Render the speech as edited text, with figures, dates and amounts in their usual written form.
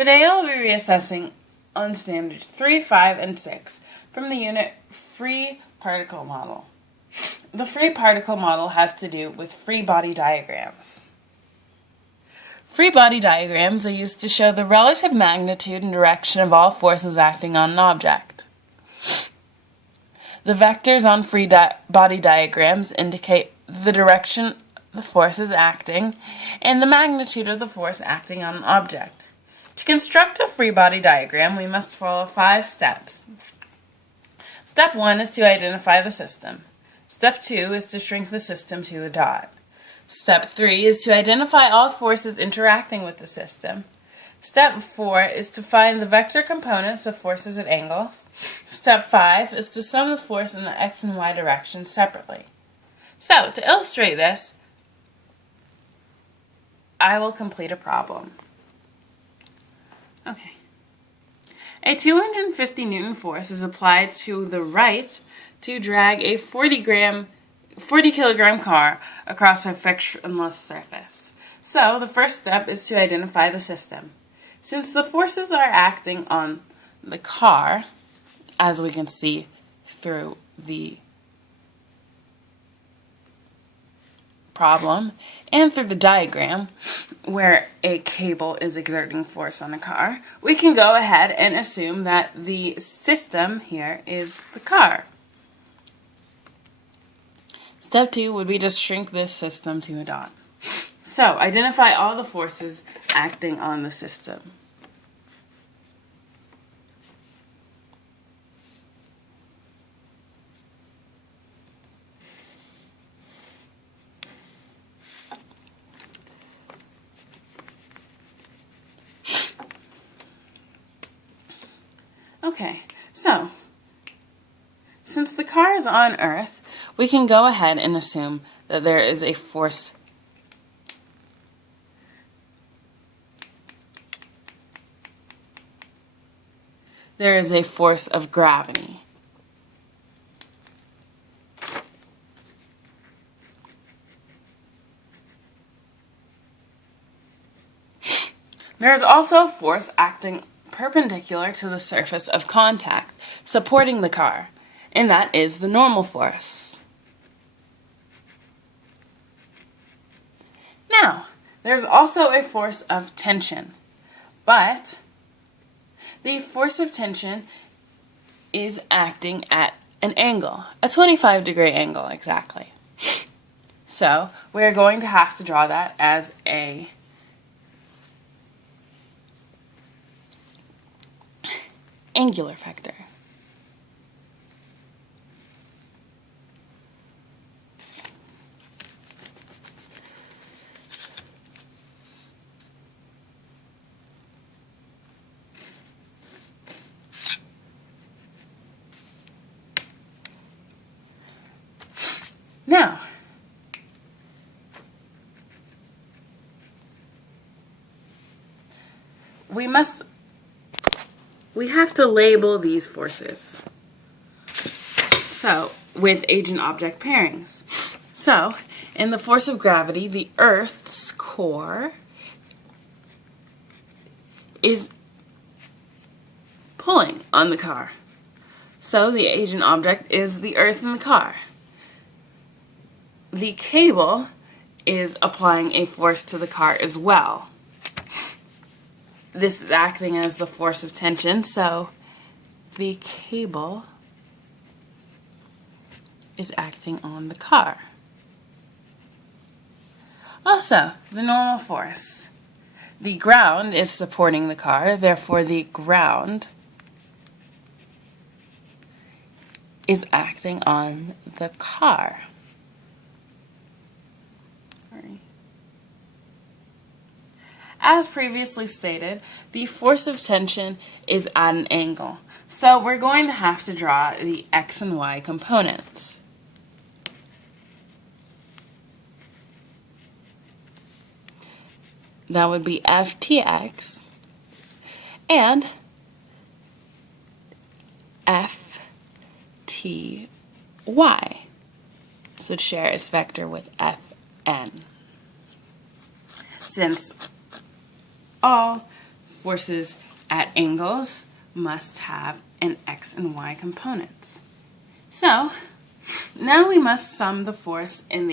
Today I'll be reassessing on standards 3, 5, and 6 from the unit Free Particle Model. The free particle model has to do with free body diagrams. Free body diagrams are used to show the relative magnitude and direction of all forces acting on an object. The vectors on free body diagrams indicate the direction the force is acting and the magnitude of the force acting on an object. To construct a free body diagram, we must follow 5 steps. Step 1 is to identify the system. Step 2 is to shrink the system to a dot. Step 3 is to identify all forces interacting with the system. Step 4 is to find the vector components of forces at angles. Step 5 is to sum the force in the x and y directions separately. So, to illustrate this, I will complete a problem. Okay. A 250 Newton force is applied to the right to drag a 40 kilogram car across a frictionless surface. So, the first step is to identify the system. Since the forces are acting on the car, as we can see through the problem and through the diagram where a cable is exerting force on a car, we can go ahead and assume that the system here is the car. Step 2 would be to shrink this system to a dot. So, identify all the forces acting on the system. Okay, so, since the car is on Earth, we can go ahead and assume that there is a force of gravity. There is also a force acting perpendicular to the surface of contact, supporting the car, and that is the normal force. Now, there's also a force of tension, but the force of tension is acting at an angle, a 25-degree angle exactly. So, we're going to have to draw that as a angular vector. Now, we have to label these forces. So, with agent-object pairings. So, in the force of gravity, the Earth's core is pulling on the car. So, the agent-object is the Earth and the car. The cable is applying a force to the car as well. This is acting as the force of tension, so the cable is acting on the car. Also, the normal force. The ground is supporting the car, therefore the ground is acting on the car. As previously stated, the force of tension is at an angle. So we're going to have to draw the x and y components. That would be ftx and fty. So share its vector with fn. Since all forces at angles must have an x and y components. So, now we must sum the force in the